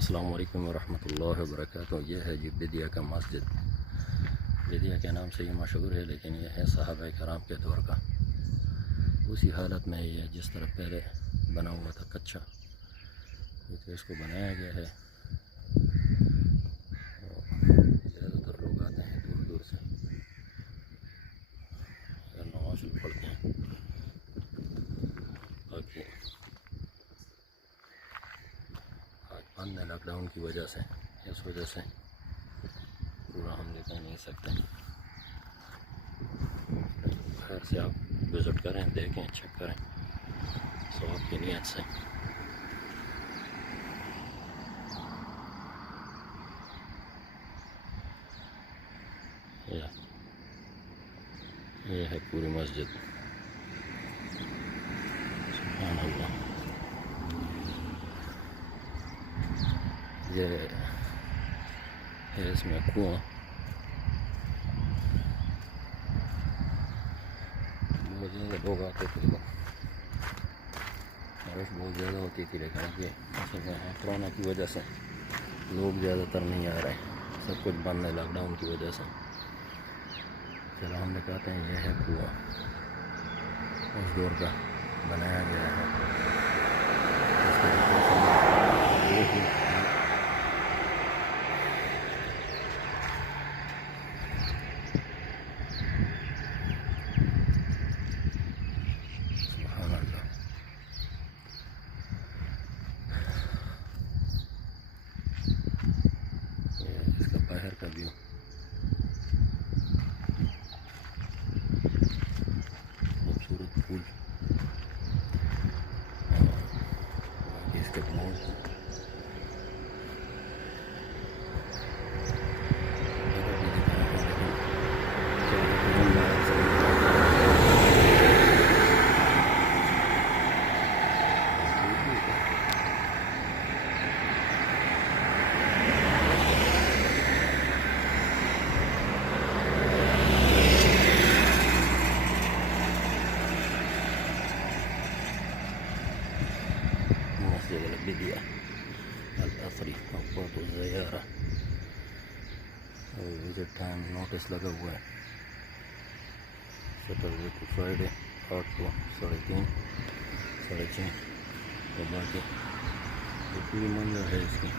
अस्सलामु अलैकुम वरहमतुल्लाहि वबरकातुहू। ये है जी बिदिया का मस्जिद। बिदिया के नाम से ही मशहूर है, लेकिन यह है सहाबा कराम के दौर का। उसी हालत में ये जिस तरह पहले बना हुआ था कच्चा, तो इसको बनाया गया है। ज़्यादातर लोग आते हैं दूर दूर से, नमाज़ पढ़ते हैं। बाकी आज बंद है लॉकडाउन की वजह से, इस वजह से पूरा हम दिखा नहीं सकते। खैर से आप विज़िट करें, देखें, चेक करें सवाब की नीयत से। यह है पूरी मस्जिद। सुभान अल्लाह। ये है इसमें कुआं। बहुत ज़्यादा लोग आते थे, बारिश बहुत ज़्यादा होती थी, लेकिन अभी कोरोना की वजह से लोग ज़्यादातर नहीं आ रहे, सब कुछ बंद है लॉकडाउन की वजह से। चलो हम दिखाते हैं। यह है कुआं, उस दौर का बनाया गया है। सुभान अल्लाह। ये इसका बाहर का व्यू। खूबसूरत फूल, इसके बहुत बिदिया अल-अफरी वक्त ज़ियारा। विजिट टाइम नोटिस लगा हुआ है, सैटरडे टू फ्राइडे 8 को 3:30 4:30। तो बाकी ये पूरी मंजर है इसकी।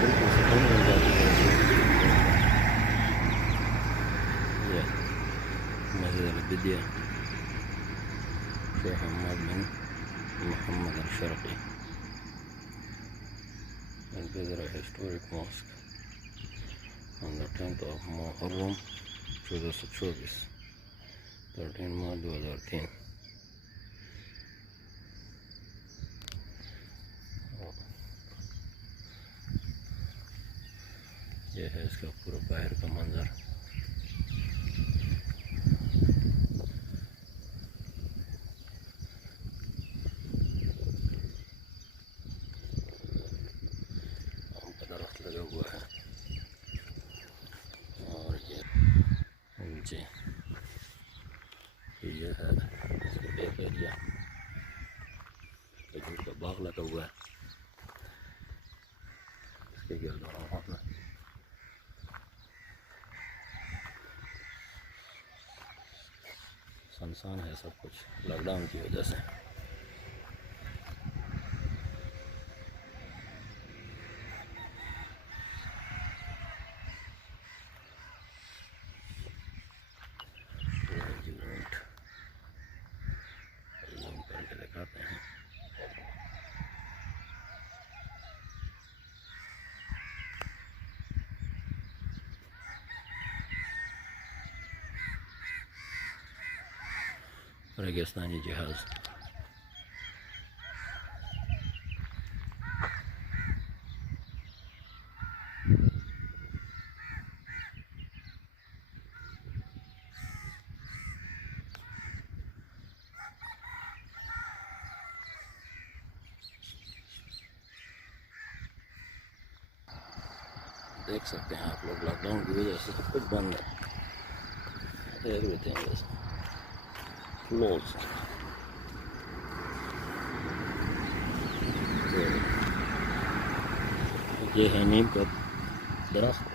बिल्कुल सुकून मिल जाती है। मस्जिद अल-बिदिया, शेख अहमद बिन Mohammad अल-शर्की। And visit a historic mosque on the 10th of Muharram 1424, 13 मार्च 2003। यह है इसका पूरा बाहर का मंजर। आम का दरख्त लगा हुआ है। और ये जी ये है एक एरिया, खजूर का बाग लगा हुआ है। इसके गिर्द सुनसान है सब कुछ लॉकडाउन की वजह से। जूम करके दिखाते हैं। रेगिस्तानी जहाज। देख सकते हैं आप लोग, लॉकडाउन की वजह से सब कुछ बंद है। Everything is close. ये है नीम का दरख्त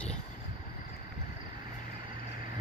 जी